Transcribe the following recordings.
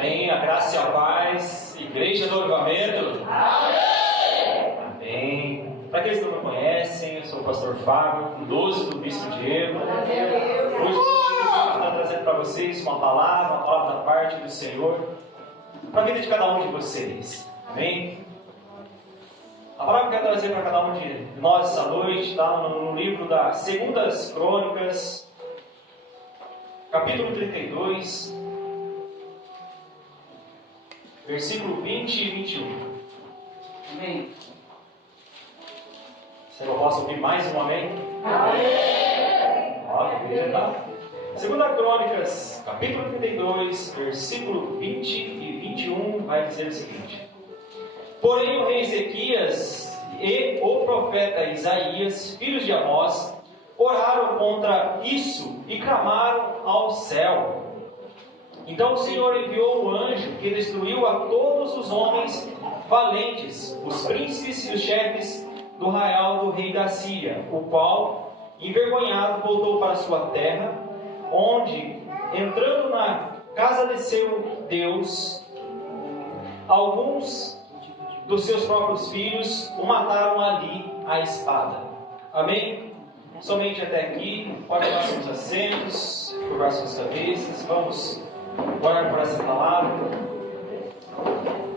Amém. A graça e a paz. Igreja do Avivamento. Amém. Amém. Para aqueles que não me conhecem, eu sou o pastor Fábio, idoso do Bispo Diego. Hoje eu estou trazendo para vocês uma palavra da parte do Senhor, para a vida de cada um de vocês. Amém. A palavra que eu quero trazer para cada um de nós essa noite está no livro das Segundas Crônicas, capítulo 32, versículo 20 e 21. Amém. Se eu posso ouvir mais um amém? Amém. Ó, a igreja tá. Segunda Crônicas, capítulo 32, versículo 20 e 21, vai dizer o seguinte: Porém o rei Ezequias e o profeta Isaías, filhos de Amós, oraram contra isso e clamaram ao céu. Então o Senhor enviou o anjo que destruiu a todos os homens valentes, os príncipes e os chefes do arraial do rei da Síria, o qual, envergonhado, voltou para sua terra, onde, entrando na casa de seu Deus, alguns dos seus próprios filhos o mataram ali à espada. Amém? Somente até aqui. Pode tomar seus assentos, curvar suas cabeças. Vamos orar por essa palavra.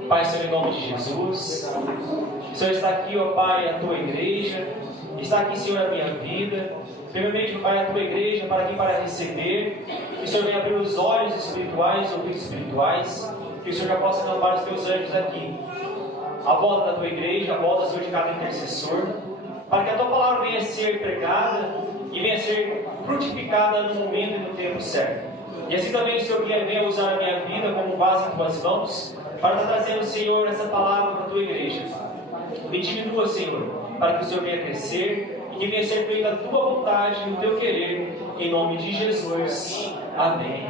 Pai, Senhor, em nome de Jesus, o Senhor está aqui, ó Pai, a tua igreja, está aqui, Senhor, a minha vida. Primeiramente, Pai, a tua igreja para aqui para receber, que o Senhor venha abrir os olhos espirituais, ouvidos espirituais, que o Senhor já possa acampar os teus anjos aqui, a volta da tua igreja, a volta, Senhor, de cada intercessor, para que a tua palavra venha a ser pregada e venha a ser frutificada no momento e no tempo certo. E assim também, Senhor, venha usar a minha vida como base em tuas mãos, para estar trazendo, Senhor, essa palavra para a tua igreja. Me diminua, Senhor, para que o Senhor venha crescer e que venha ser feita a tua vontade e o teu querer, em nome de Jesus. Amém.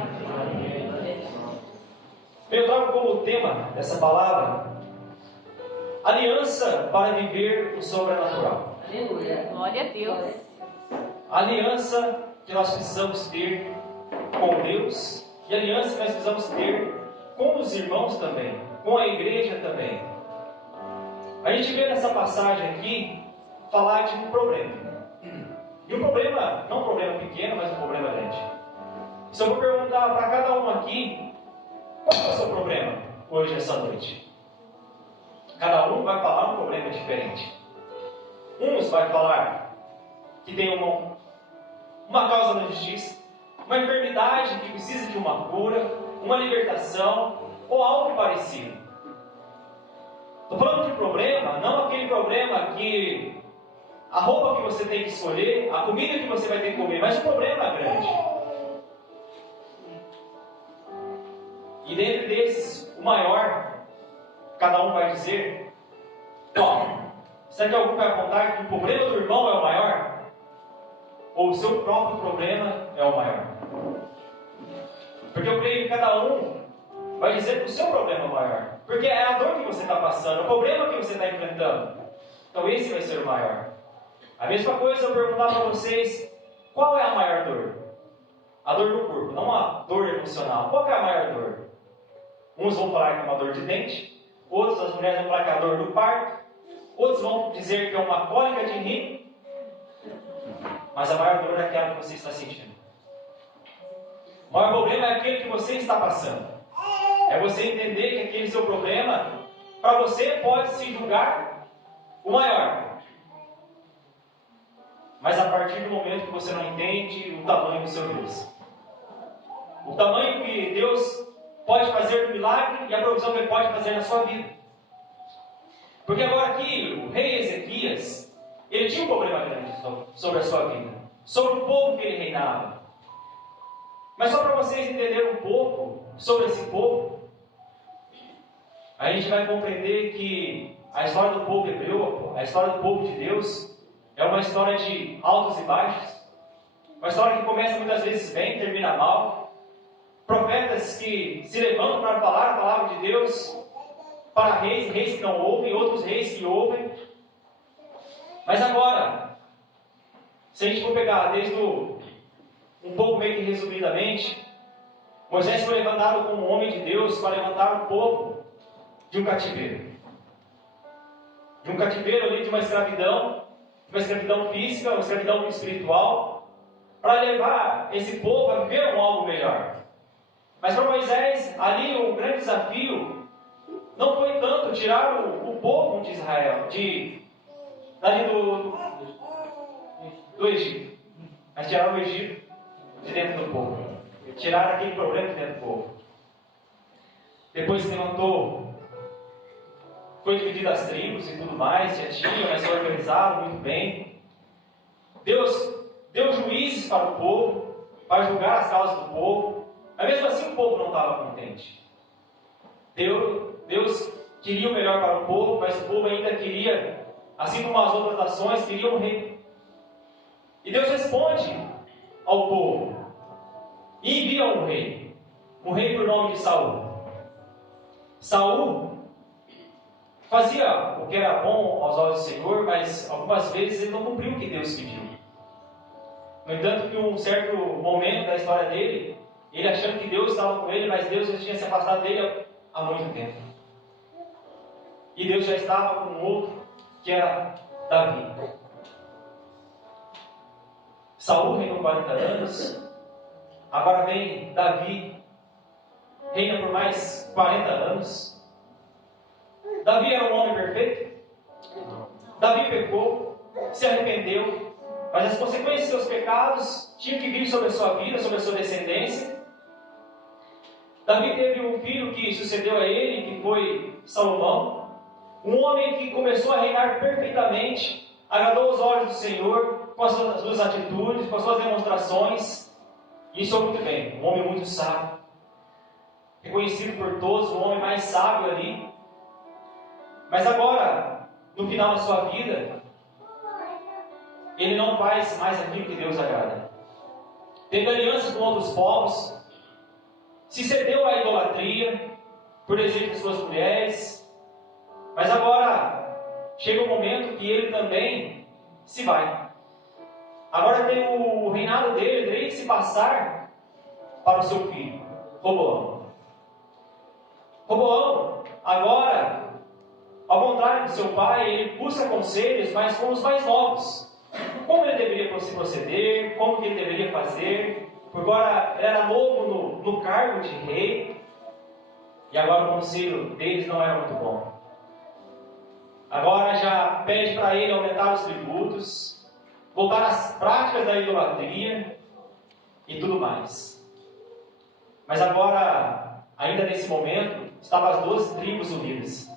Eu trago como tema dessa palavra: aliança para viver o sobrenatural. Aleluia. Glória a Deus. Aliança que nós precisamos ter com Deus e aliança que nós precisamos ter com os irmãos também, com a igreja também. A gente vê nessa passagem aqui falar de um problema. E um problema, não um problema pequeno, mas um problema grande. Se eu vou perguntar para cada um aqui, qual é o seu problema hoje, essa noite? Cada um vai falar um problema diferente. Uns vai falar que tem uma causa na justiça, uma enfermidade que precisa de uma cura, uma libertação ou algo parecido. Estou falando de problema, não aquele problema que a roupa que você tem que escolher, a comida que você vai ter que comer, mas um problema grande. E dentro desses, o maior, cada um vai dizer: ó, será que algum vai apontar que o problema do irmão é o maior? Ou o seu próprio problema é o maior? Porque eu creio que cada um vai dizer que o seu problema é o maior. Porque é a dor que você está passando, o problema que você está enfrentando. Então esse vai ser o maior. A mesma coisa eu perguntar para vocês: qual é a maior dor? A dor do corpo, não a dor emocional. Qual que é a maior dor? Uns vão falar que é uma dor de dente, outros, as mulheres, vão falar que é a dor do parto, outros vão dizer que é uma cólica de rim, mas a maior dor é aquela que você está sentindo. O maior problema é aquele que você está passando. É você entender que aquele seu problema, para você, pode se julgar o maior. Mas a partir do momento que você não entende o tamanho do seu Deus, o tamanho que Deus pode fazer do milagre e a provisão que Ele pode fazer na sua vida. Porque agora aqui, o rei Ezequias, ele tinha um problema grande sobre a sua vida, sobre o povo que ele reinava. Mas só para vocês entenderem um pouco sobre esse povo, a gente vai compreender que a história do povo hebreu, a história do povo de Deus, é uma história de altos e baixos, uma história que começa muitas vezes bem, termina mal. Profetas que se levantam para falar a palavra de Deus para reis que não ouvem, outros reis que ouvem. Mas agora, se a gente for pegar desde um pouco meio que resumidamente, Moisés foi levantado como homem de Deus para levantar o povo de um cativeiro. De um cativeiro ali, de uma escravidão física, uma escravidão espiritual, para levar esse povo a viver algo melhor. Mas para Moisés, ali o grande desafio não foi tanto tirar o povo de Israel, dali do Egito, mas tirar o Egito de dentro do povo, tirar aquele problema de dentro do povo. Depois se levantou, foi dividido as tribos e tudo mais, já tinha, mas foi organizado muito bem. Deus deu juízes para o povo, para julgar as causas do povo, mas mesmo assim o povo não estava contente. Deus queria o melhor para o povo, mas o povo ainda queria, assim como as outras nações, queria um rei. E Deus responde ao povo e envia um rei por nome de Saul. Saul fazia o que era bom aos olhos do Senhor, mas algumas vezes ele não cumpriu o que Deus pediu. No entanto, que um certo momento da história dele, ele achando que Deus estava com ele, mas Deus já tinha se afastado dele há muito tempo. E Deus já estava com um outro, que era Davi. Saul reinou 40 anos, agora vem Davi, reina por mais 40 anos. Davi era um homem perfeito? Davi pecou, se arrependeu, mas as consequências dos seus pecados tinham que vir sobre a sua vida, sobre a sua descendência. Davi teve um filho que sucedeu a ele, que foi Salomão, um homem que começou a reinar perfeitamente, agradou os olhos do Senhor com as suas atitudes, com as suas demonstrações, e isso muito bem, um homem muito sábio, reconhecido por todos, o homem mais sábio ali. Mas agora, no final da sua vida, ele não faz mais aquilo que Deus agrada. Teve alianças com outros povos, se cedeu à idolatria, por desejo de suas mulheres, mas agora chega o momento que ele também se vai. Agora tem o reinado dele, teria que se passar para o seu filho, Roboão. Roboão, agora, ao contrário de seu pai, ele busca conselhos, mas com os mais novos. Como ele deveria se proceder, como que ele deveria fazer, porque agora ele era novo no cargo de rei, e agora o conselho deles não era muito bom. Agora já pede para ele aumentar os tributos, voltar às práticas da idolatria e tudo mais. Mas agora, ainda nesse momento, estavam as 12 tribos unidas.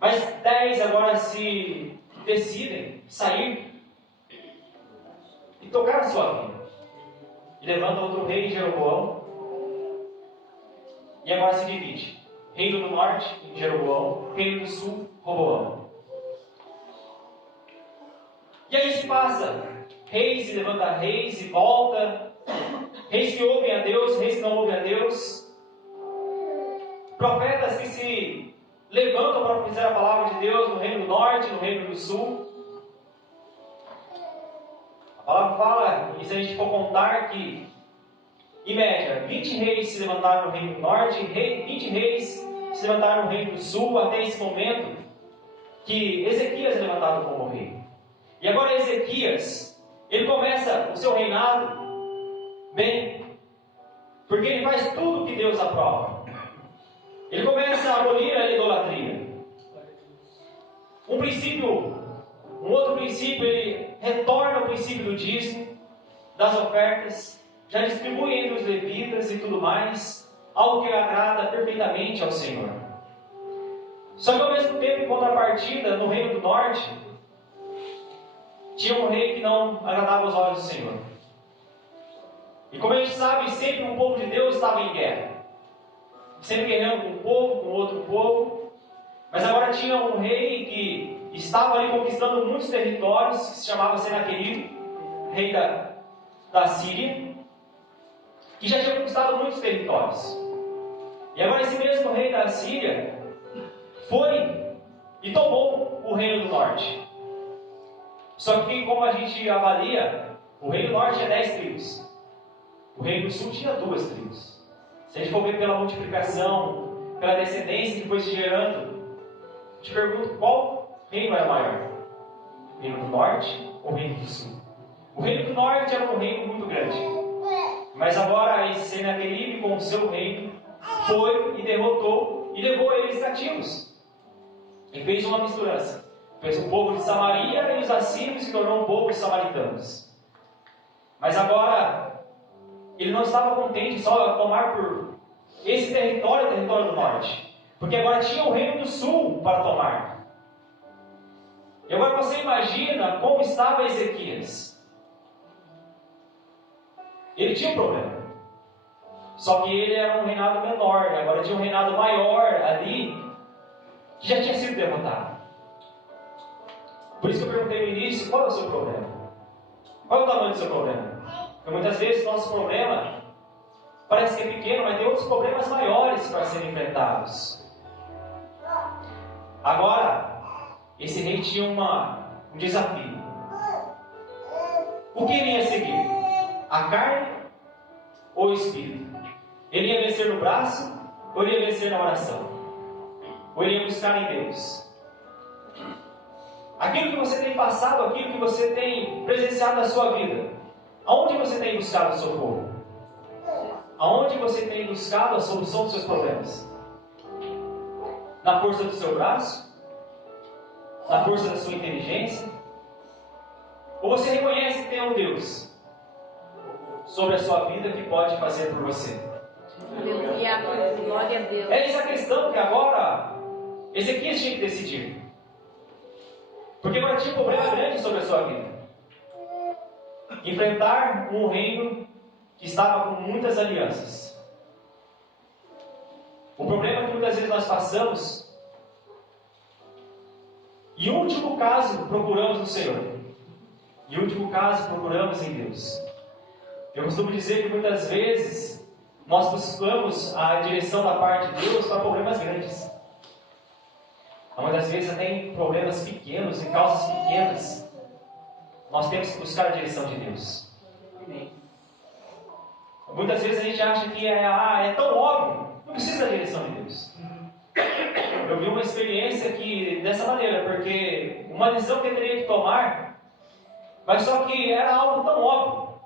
Mas 10 agora se decidem sair e tocar a sua vida. E levanta outro rei, Jeroboão, e agora se divide. Reino do norte, Jeroboão, reino do sul, Roboão. E aí se passa, reis e levanta reis e volta, reis que ouvem a Deus, reis que não ouvem a Deus, profetas que se levantam para profetizar a palavra de Deus no reino do norte, no reino do sul. A palavra fala, e se a gente for contar que, em média, 20 reis se levantaram no reino do norte, 20 reis se levantaram no reino do sul, até esse momento que Ezequias é levantado como rei. E agora Ezequias, ele começa o seu reinado bem, porque ele faz tudo o que Deus aprova. Ele começa a abolir a idolatria. Um outro princípio, ele retorna ao princípio do dízimo, das ofertas, já distribui entre os levitas e tudo mais, algo que agrada perfeitamente ao Senhor. Só que ao mesmo tempo, em contrapartida, no reino do norte, tinha um rei que não agradava aos olhos do Senhor. E como a gente sabe, sempre o povo de Deus estava em guerra. Sempre guerreando com um povo, com outro povo. Mas agora tinha um rei que estava ali conquistando muitos territórios, que se chamava Senaqueribe, rei da Síria, que já tinha conquistado muitos territórios. E agora esse mesmo rei da Síria foi e tomou o reino do norte. Só que como a gente avalia, o reino do norte é 10 tribos. o reino do sul tinha 2 tribos. Se a gente for ver pela multiplicação, pela descendência que foi se gerando, eu te pergunto, qual reino era maior? O reino do norte ou o reino do sul? O reino do norte era um reino muito grande. Mas agora esse Senaqueribe com o seu reino foi e derrotou e levou eles cativos. E fez uma misturança. Fez o povo de Samaria e os assírios se tornou um povo de samaritanos. Mas agora ele não estava contente só tomar por esse território, o território do norte. Porque agora tinha o reino do sul para tomar. E agora você imagina como estava Ezequias. Ele tinha um problema. Só que ele era um reinado menor. Agora tinha um reinado maior ali, que já tinha sido derrotado. Por isso que eu perguntei no início, qual é o seu problema? Qual é o tamanho do seu problema? Porque muitas vezes o nosso problema parece que é pequeno, mas tem outros problemas maiores para serem enfrentados. Agora, esse rei tinha um desafio. O que ele ia seguir? A carne ou o espírito? Ele ia vencer no braço ou ele ia vencer na oração? Ou ele ia buscar em Deus? Aquilo que você tem passado, aquilo que você tem presenciado na sua vida, aonde você tem buscado o socorro? Aonde você tem buscado a solução dos seus problemas? Na força do seu braço? Na força da sua inteligência? Ou você reconhece que tem um Deus sobre a sua vida que pode fazer por você? Aleluia, glória a Deus. É essa a questão que agora Ezequias tinha que decidir. Porque agora tinha um problema grande sobre a sua vida. Enfrentar um reino que estava com muitas alianças. O problema que muitas vezes nós passamos, em último caso, procuramos no Senhor. Em último caso, procuramos em Deus. Eu costumo dizer que muitas vezes nós buscamos a direção da parte de Deus para problemas grandes. Muitas vezes até em problemas pequenos, em causas pequenas, nós temos que buscar a direção de Deus. Muitas vezes a gente acha que é tão óbvio, não precisa da direção de Deus. Eu vi uma experiência que dessa maneira, porque uma decisão que eu teria que tomar, mas só que era algo tão óbvio.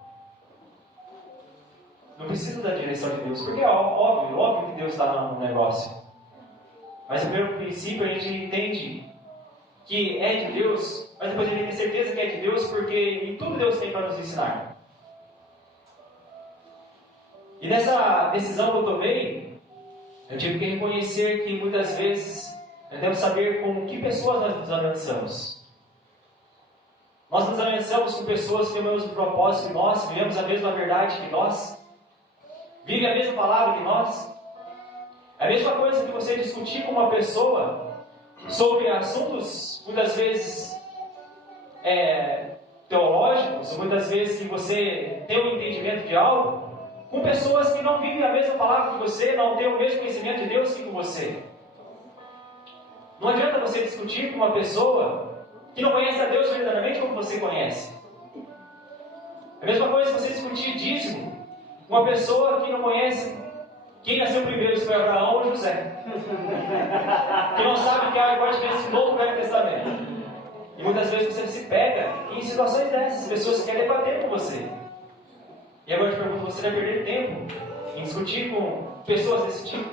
Não precisa da direção de Deus, porque é óbvio que Deus está no negócio. Mas no primeiro princípio a gente entende que é de Deus, mas depois a gente tem certeza que é de Deus, porque em tudo Deus tem para nos ensinar. E nessa decisão que eu tomei, eu tive que reconhecer que muitas vezes nós devemos saber com que pessoas nós nos aliançamos. Nós nos aliançamos com pessoas que têm o mesmo propósito que nós, vivemos a mesma verdade que nós, vivem a mesma palavra que nós. É a mesma coisa que você discutir com uma pessoa sobre assuntos, muitas vezes, teológicos, muitas vezes que você tem um entendimento de algo, com pessoas que não vivem a mesma palavra que você, não têm o mesmo conhecimento de Deus que com você. Não adianta você discutir com uma pessoa que não conhece a Deus verdadeiramente como você conhece. É a mesma coisa que você discutir dízimo com uma pessoa que não conhece quem nasceu primeiro, se foi Abraão ou José. Que não sabe que há diferença no Novo e Velho Testamento. E muitas vezes você se pega em situações dessas, pessoas que querem debater com você. E agora eu te pergunto, você vai perder tempo em discutir com pessoas desse tipo?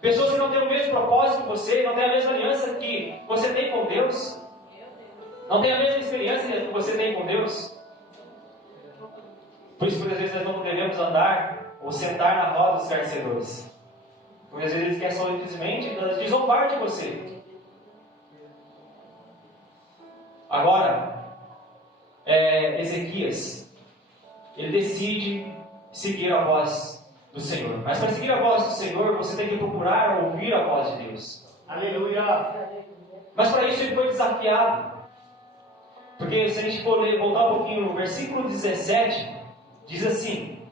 Pessoas que não têm o mesmo propósito que você, não têm a mesma aliança que você tem com Deus, não têm a mesma experiência que você tem com Deus. Por isso, muitas vezes nós não devemos andar ou sentar na roda dos escarnecedores. Muitas vezes eles querem simplesmente desonrar de você. Agora, Ezequias, ele decide seguir a voz do Senhor. Mas para seguir a voz do Senhor, você tem que procurar ouvir a voz de Deus. Aleluia! Mas para isso ele foi desafiado. Porque se a gente for voltar um pouquinho no versículo 17, diz assim: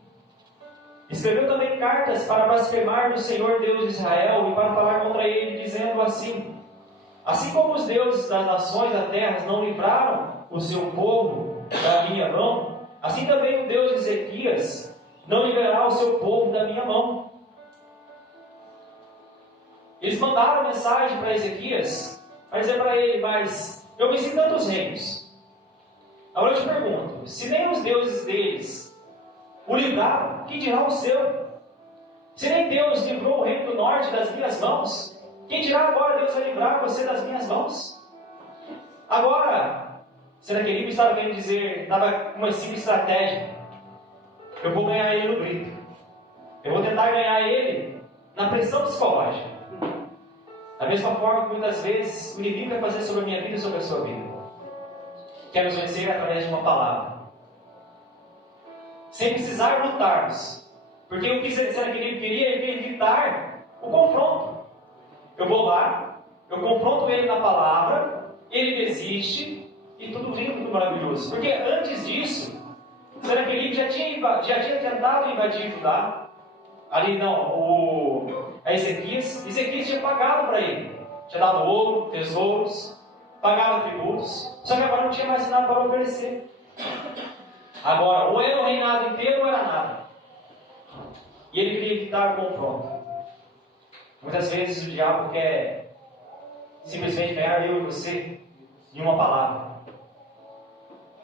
escreveu também cartas para blasfemar no Senhor Deus de Israel e para falar contra ele, dizendo assim: assim como os deuses das nações da terra não livraram o seu povo da minha mão, assim também o Deus de Ezequias não livrará o seu povo da minha mão. Eles mandaram mensagem para Ezequias, para dizer para ele: mas eu venci tantos reinos. Agora eu te pergunto, se nem os deuses deles o livraram, quem dirá o seu? Se nem Deus livrou o reino do norte das minhas mãos, quem dirá agora Deus vai livrar você das minhas mãos? Agora, Senaqueribe estava querendo dizer, estava com uma simples estratégia: eu vou ganhar ele no grito, eu vou tentar ganhar ele na pressão psicológica. Da mesma forma que muitas vezes o inimigo quer fazer sobre a minha vida e sobre a sua vida. Quer nos vencer através de uma palavra, sem precisar lutarmos, porque o que Senaqueribe queria é evitar o confronto. Eu vou lá, eu confronto ele na palavra, ele desiste e tudo lindo, tudo maravilhoso. Porque antes disso, Senaqueribe já tinha tentado invadir Judá. Ali não, Ezequias tinha pagado para ele, tinha dado ouro, tesouros, pagava tributos, só que agora não tinha mais nada para oferecer. Agora, ou era o reinado inteiro ou era nada. E ele queria evitar o confronto. Muitas vezes o diabo quer simplesmente ganhar eu e você em uma palavra.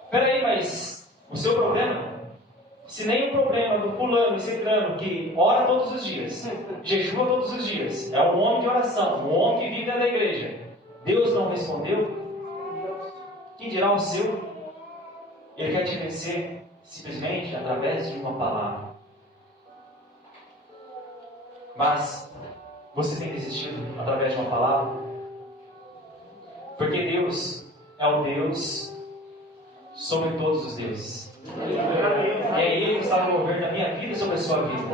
Espera aí, mas o seu problema, se nem o problema do fulano e ciclano que ora todos os dias, jejua todos os dias, é um homem de oração, um homem que vive dentro da igreja, Deus não respondeu, quem dirá o seu? Ele quer te vencer simplesmente através de uma palavra. Mas você tem desistido através de uma palavra? Porque Deus é o Deus sobre todos os deuses. E é Ele que está no governo da minha vida e sobre a sua vida.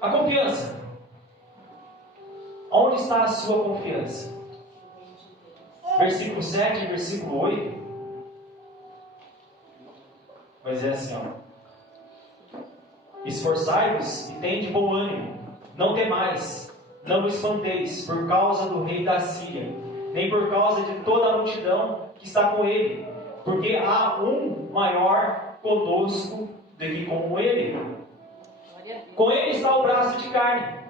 A confiança. Onde está a sua confiança? Versículo 7 e versículo 8. Mas é assim, ó: esforçai-vos e tende bom ânimo, não temais, não vos espanteis por causa do rei da Síria, nem por causa de toda a multidão que está com ele, porque há um maior conosco do que com ele. Com ele está o braço de carne,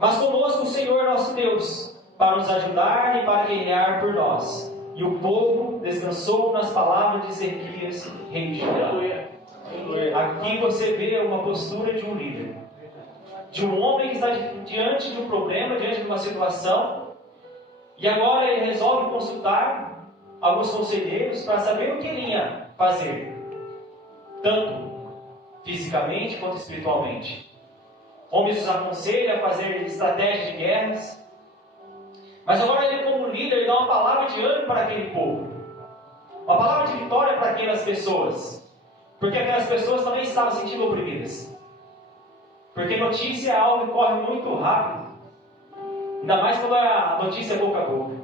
mas conosco o Senhor nosso Deus, para nos ajudar e para guerrear por nós. E o povo descansou nas palavras de Ezequias, rei de Judá. Aqui você vê uma postura de um líder, de um homem que está diante de um problema, diante de uma situação, e agora ele resolve consultar alguns conselheiros para saber o que ele ia fazer, tanto fisicamente quanto espiritualmente. Homens os aconselha a fazer estratégias de guerras, mas agora ele, como líder, dá uma palavra de ânimo para aquele povo, uma palavra de vitória para aquelas pessoas, porque aquelas pessoas também estavam se sentindo oprimidas. Porque notícia é algo que corre muito rápido, ainda mais quando a notícia é boca a boca.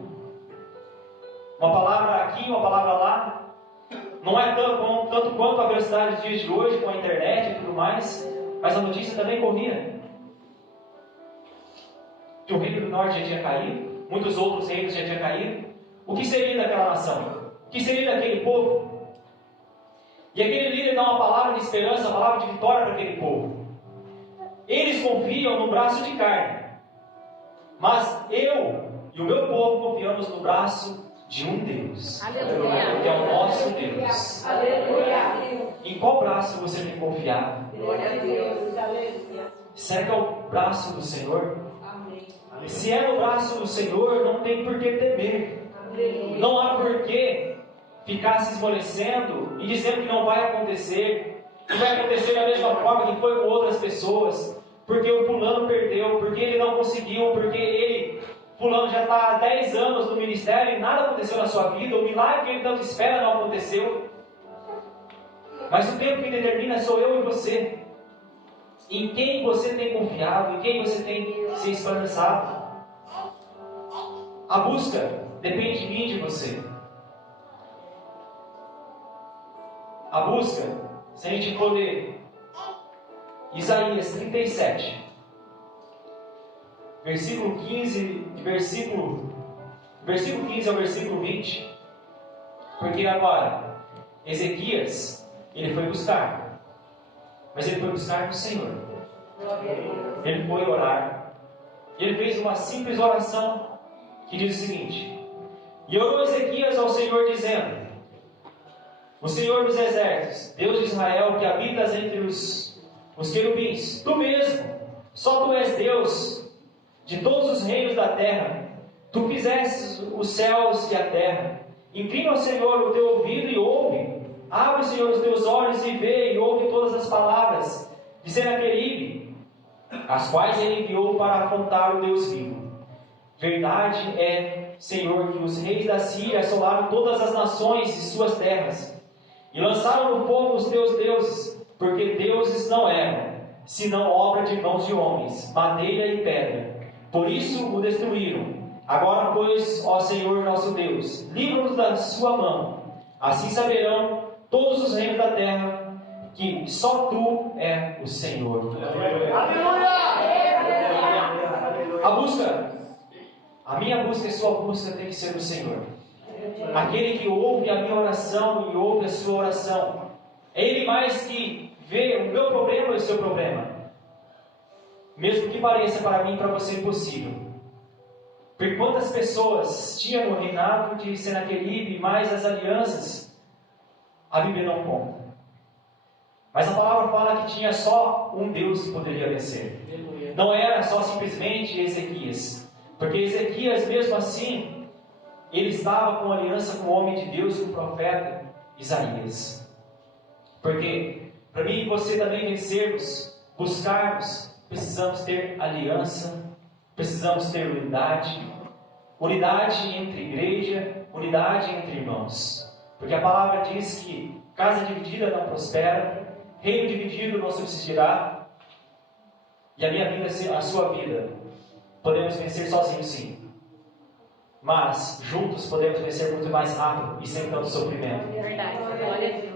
Uma palavra aqui, uma palavra lá, não é tanto quanto a velocidade dos dias de hoje, com a internet e tudo mais, mas a notícia também corria. Que o reino do norte já tinha caído, muitos outros reinos já tinham caído. O que seria daquela nação? O que seria daquele povo? E aquele líder dá uma palavra de esperança, uma palavra de vitória para aquele povo. Eles confiam no braço de carne, mas eu e o meu povo confiamos no braço de um Deus. Aleluia. Que é o nosso Deus. Aleluia. Em qual braço você tem confiado? Glória a Deus. Aleluia. Será que é o braço do Senhor? Amém. Se é no braço do Senhor, não tem por que temer. Aleluia. Não há por que ficar se esmorecendo e dizendo que não vai acontecer, que vai acontecer da mesma forma que foi com outras pessoas, porque o fulano perdeu, porque ele não conseguiu, porque fulano já está há 10 anos no ministério e nada aconteceu na sua vida, o milagre que ele tanto espera não aconteceu. Mas o tempo que determina sou eu e você. Em quem você tem confiado, em quem você tem se esperançado. A busca depende de mim e de você. A busca, se a gente for ler Isaías 37, versículo 15 ao versículo 20, porque agora Ezequias, ele foi buscar, Mas ele foi buscar o Senhor. Ele foi orar. E ele fez uma simples oração que diz o seguinte: e orou Ezequias ao Senhor dizendo: o Senhor dos exércitos, Deus de Israel, que habitas entre os querubins, tu mesmo, só tu és Deus de todos os reinos da terra. Tu fizestes os céus e a terra. Inclina ao Senhor o teu ouvido e ouve. Abre, Senhor, os teus olhos e vê e ouve todas as palavras de Senaqueribe, as quais ele enviou para afrontar o Deus vivo. Verdade é, Senhor, que os reis da Síria assolaram todas as nações e suas terras, e lançaram no fogo os teus deuses, porque deuses não eram, senão obra de mãos de homens, madeira e pedra. Por isso o destruíram. Agora, pois, ó Senhor nosso Deus, livra-nos da sua mão. Assim saberão todos os reinos da terra que só tu é o Senhor. A minha busca e sua busca tem que ser o Senhor. Aquele que ouve a minha oração e ouve a sua oração, é Ele mais que vê o meu problema e o seu problema, mesmo que pareça para mim e para você impossível. Porque quantas pessoas tinha no reinado de Senaqueribe, mais as alianças, a Bíblia não conta. Mas a palavra fala que tinha só um Deus que poderia vencer. Não era só simplesmente Ezequias. Porque Ezequias, mesmo assim, ele estava com aliança com o homem de Deus, com o profeta Isaías. Porque, para mim e você também vencermos, buscarmos, precisamos ter aliança, precisamos ter unidade. Unidade entre igreja, unidade entre irmãos. Porque a palavra diz que casa dividida não prospera, reino dividido não subsistirá. E a minha vida, a sua vida, podemos vencer sozinhos sim. Mas juntos podemos vencer muito mais rápido e sem tanto sofrimento. Verdade.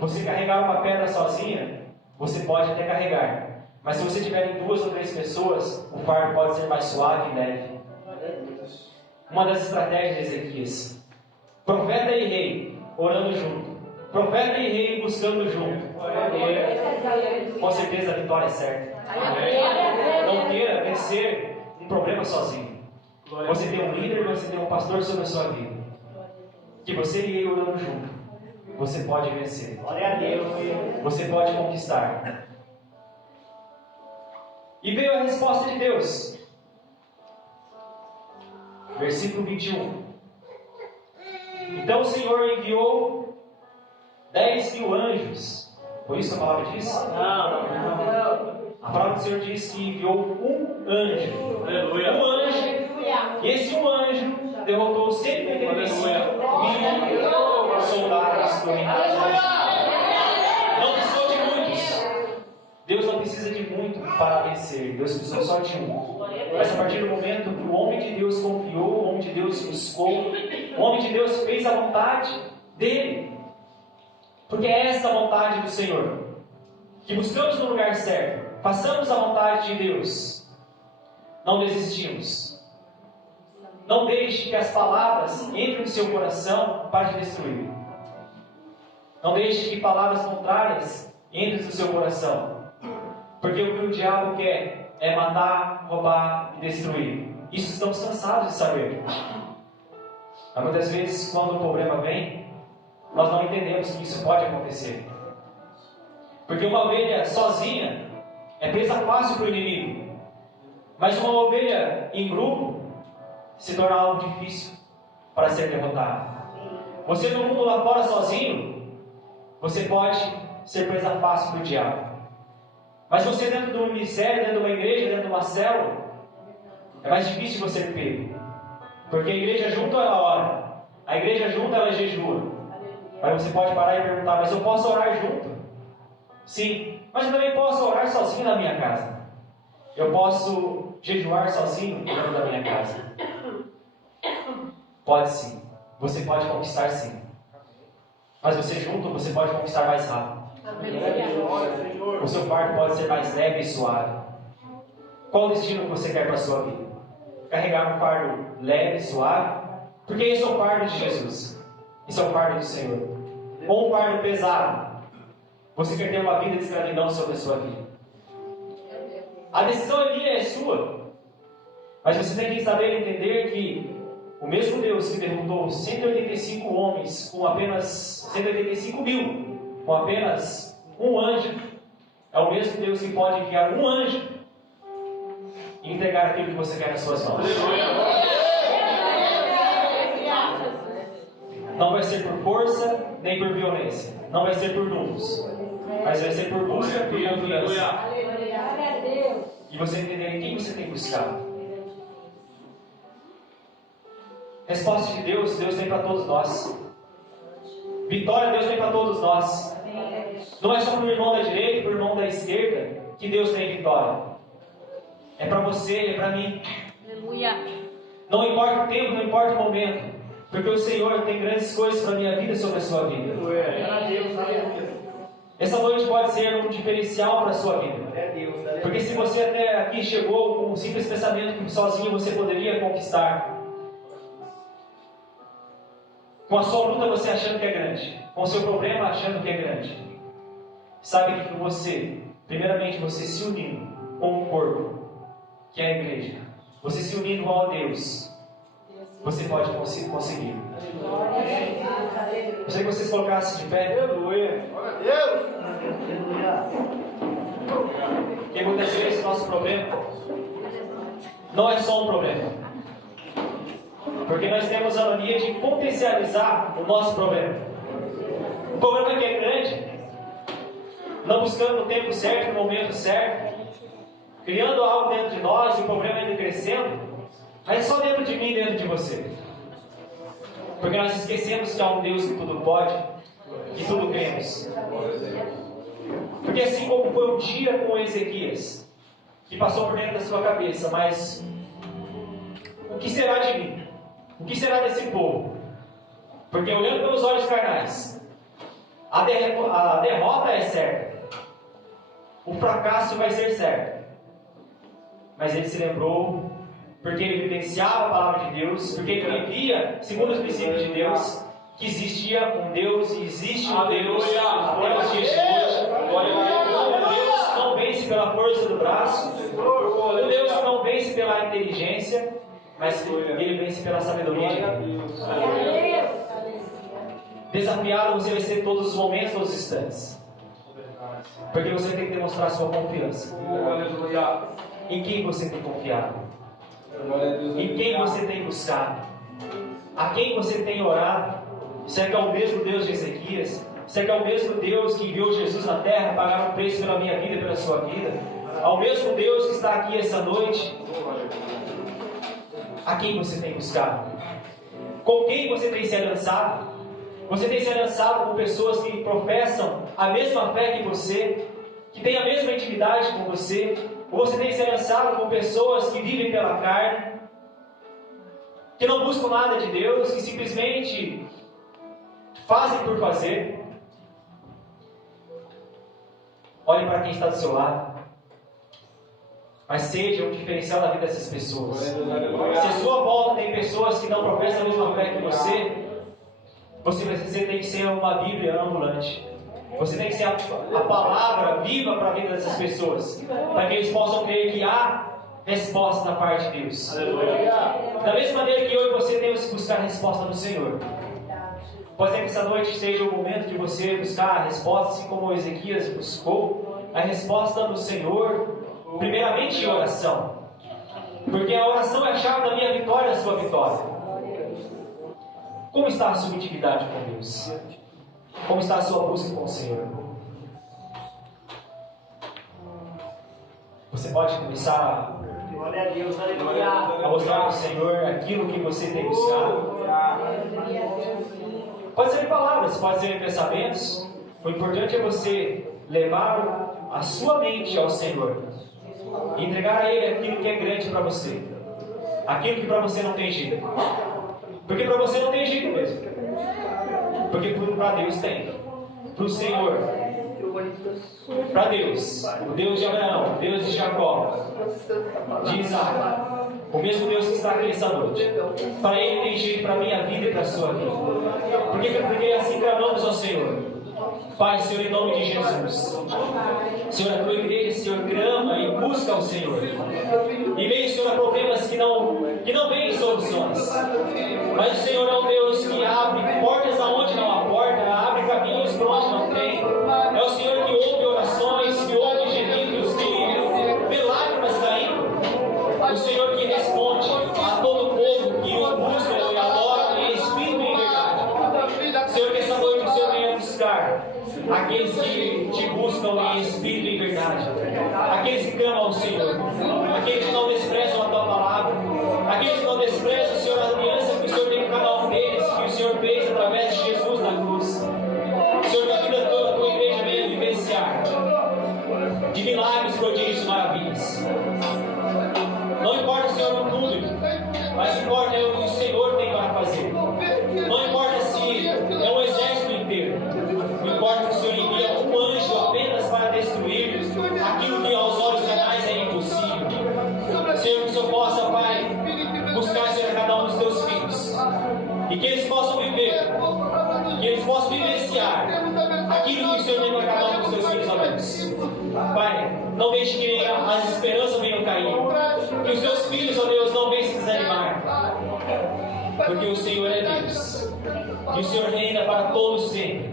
Você carregar uma pedra sozinha, você pode até carregar. Mas se você tiver em 2 ou 3 pessoas, o fardo pode ser mais suave e leve. Uma das estratégias de Ezequias: profeta e rei orando junto, profeta e rei buscando junto. Com certeza a vitória é certa. Não queira vencer um problema sozinho. Você tem um líder, você tem um pastor sobre a sua vida. Que você e ele orando junto, você pode vencer. Glória a Deus. Você pode conquistar. E veio a resposta de Deus. Versículo 21. Então o Senhor enviou 10.000 anjos. Foi isso que a palavra diz? Não. A palavra do Senhor diz que enviou um anjo. Aleluia. Um anjo. E esse um anjo derrotou 185.000 soldados do reinado. Não precisou de muitos. Deus não precisa de muito para vencer. Deus precisou só de um. Mas a partir do momento que o homem de Deus confiou, o homem de Deus buscou, o homem de Deus fez a vontade dele. Porque é essa a vontade do Senhor. Que buscamos no lugar certo. Façamos a vontade de Deus. Não desistimos. Não deixe que as palavras entrem no seu coração para te destruir. Não deixe que palavras contrárias entrem no seu coração. Porque o que o diabo quer é matar, roubar e destruir. Isso estamos cansados de saber. Mas muitas vezes, quando o problema vem, nós não entendemos que isso pode acontecer. Porque uma ovelha sozinha é presa fácil para o inimigo. Mas uma ovelha em grupo se torna algo difícil para ser derrotado. Você no mundo lá fora sozinho, você pode ser presa fácil para o diabo. Mas você dentro de um ministério, dentro de uma igreja, dentro de uma célula, é mais difícil você ser pego. Porque a igreja junto ela ora, a igreja junto ela jejua. Mas você pode parar e perguntar: mas eu posso orar junto? Sim, mas eu também posso orar sozinho na minha casa. Eu posso jejuar sozinho dentro da minha casa. Pode sim, você pode conquistar sim. Mas você junto, você pode conquistar mais rápido. O seu fardo pode ser mais leve e suave. Qual o destino que você quer para a sua vida? Carregar um fardo leve e suave? Porque esse é o fardo de Jesus. Esse é o fardo do Senhor. Ou um fardo pesado? Você quer ter uma vida de escravidão sobre a sua vida? A decisão é minha, é sua. Mas você tem que saber entender que o mesmo Deus que derrotou 185 homens com apenas 185 mil, com apenas um anjo, é o mesmo Deus que pode enviar um anjo e entregar aquilo que você quer nas suas mãos. Não vai ser por força, nem por violência. Não vai ser por números. Mas vai ser por busca, por confiança. E você entender em quem você tem buscado. Resposta de Deus, Deus tem para todos nós. Vitória, Deus tem para todos nós. Não é só para o irmão da direita e para o irmão da esquerda que Deus tem vitória. É para você, é para mim. Aleluia. Não importa o tempo, não importa o momento. Porque o Senhor tem grandes coisas para a minha vida e sobre a sua vida. Essa noite pode ser um diferencial para a sua vida. Porque se você até aqui chegou com um simples pensamento que sozinho você poderia conquistar, com a sua luta você achando que é grande, com o seu problema achando que é grande, sabe que você, primeiramente você se unindo com o corpo, que é a igreja, você se unindo ao Deus, você pode conseguir. Eu sei que vocês colocassem de pé. Aleluia. Glória a Deus. Porque muitas vezes o nosso problema não é só um problema. Porque nós temos a mania de potencializar o nosso problema. O problema que é grande, não buscando o tempo certo, no momento certo, criando algo dentro de nós e o problema indo crescendo, mas é só dentro de mim e dentro de você. Porque nós esquecemos que há um Deus que tudo pode, que tudo cremos. Porque assim como foi um dia com Ezequias, que passou por dentro da sua cabeça, mas o que será de mim? O que será desse povo? Porque olhando pelos olhos carnais, a derrota é certa, o fracasso vai ser certo. Mas ele se lembrou, porque ele vivenciava a palavra de Deus, porque ele vivia segundo os princípios de Deus, que existia um Deus e existe um Deus até os dias de hoje. Um Deus que não vence pela força do braço, um Deus que não vence pela inteligência, mas ele vence pela sabedoria de Deus. Desafiado você vai ser todos os momentos, todos os instantes. Porque você tem que demonstrar sua confiança. Em quem você tem confiado? Em quem você tem buscado? A quem você tem orado? Será que é o mesmo Deus de Ezequias? Será que é o mesmo Deus que enviou Jesus na terra, pagar um preço pela minha vida e pela sua vida? Ao mesmo Deus que está aqui essa noite? A quem você tem buscado? Com quem você tem se aliançado? Você tem se aliançado com pessoas que professam a mesma fé que você, que têm a mesma intimidade com você? Ou você tem se aliançado com pessoas que vivem pela carne, que não buscam nada de Deus, que simplesmente fazem por fazer? Olhe para quem está do seu lado, mas seja um diferencial na vida dessas pessoas. Se a sua volta tem pessoas que não professam a mesma fé que você tem que ser uma Bíblia ambulante. Você tem que ser a palavra viva para a vida dessas pessoas, para que eles possam crer que há resposta da parte de Deus. Da mesma maneira que eu e você temos que buscar a resposta do Senhor. Pode ser que essa noite seja o momento de você buscar a resposta, assim como Ezequias buscou a resposta do Senhor, primeiramente em oração. Porque a oração é a chave da minha vitória e da sua vitória. Como está a sua intimidade com Deus? Como está a sua busca com o Senhor? Você pode começar a mostrar para o Senhor aquilo que você tem buscado. Pode ser em palavras, pode ser em pensamentos. O importante é você levar a sua mente ao Senhor e entregar a Ele aquilo que é grande para você, aquilo que para você não tem jeito. Porque para você não tem jeito mesmo. Porque para Deus tem. Para o Senhor, para Deus, o Deus de Abraão, o Deus de Jacó, de Isaac, o mesmo Deus que está aqui essa noite, para Ele tem jeito para a minha vida e para a sua vida. Porque assim clamamos ao Senhor. Pai, Senhor, em nome de Jesus, Senhor, a tua igreja, Senhor, clama e busca ao Senhor. Senhor. E veio, Senhor, a problemas que não vêm soluções. Mas o Senhor é um Deus que abre portas aonde não há porta, abre caminhos para onde não tem. É o Senhor que ouve orações, que ouve gemidos, que vê lágrimas caindo. O Senhor que responde a todo o povo que o busca e adora em espírito e em verdade. Senhor, que essa noite o Senhor venha buscar aqueles que te buscam em espírito e em verdade, aqueles que clamam ao Senhor, aqueles que não desprezam a tua palavra, aqueles que não desprezam, Senhor, a aliança que o Senhor tem com cada um deles, que o Senhor fez através de Jesus na cruz. Senhor, que a vida toda a tua igreja venha vivenciar de milagres, prodígios e maravilhas. Não importa, Senhor, o público, mas importa é o que o Senhor tem para fazer. Não importa se é um exército inteiro, não importa que o Senhor envia um anjo apenas para destruir aquilo que aos olhos carnais é impossível. Senhor, que o Senhor possa, Pai, buscar, Senhor, cada um dos teus filhos, e que eles possam viver, que eles possam vivenciar aquilo que o Senhor tem para cada um dos teus filhos, ó Deus. Pai, não deixe que as esperanças venham cair, que os teus filhos, ó Deus, não venham se desanimar, porque o Senhor é Deus, e o Senhor reina para todos sempre.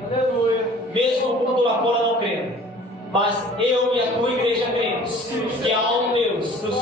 Mesmo o mundo lá fora não crendo, mas eu e a tua igreja cremos que há um Deus dos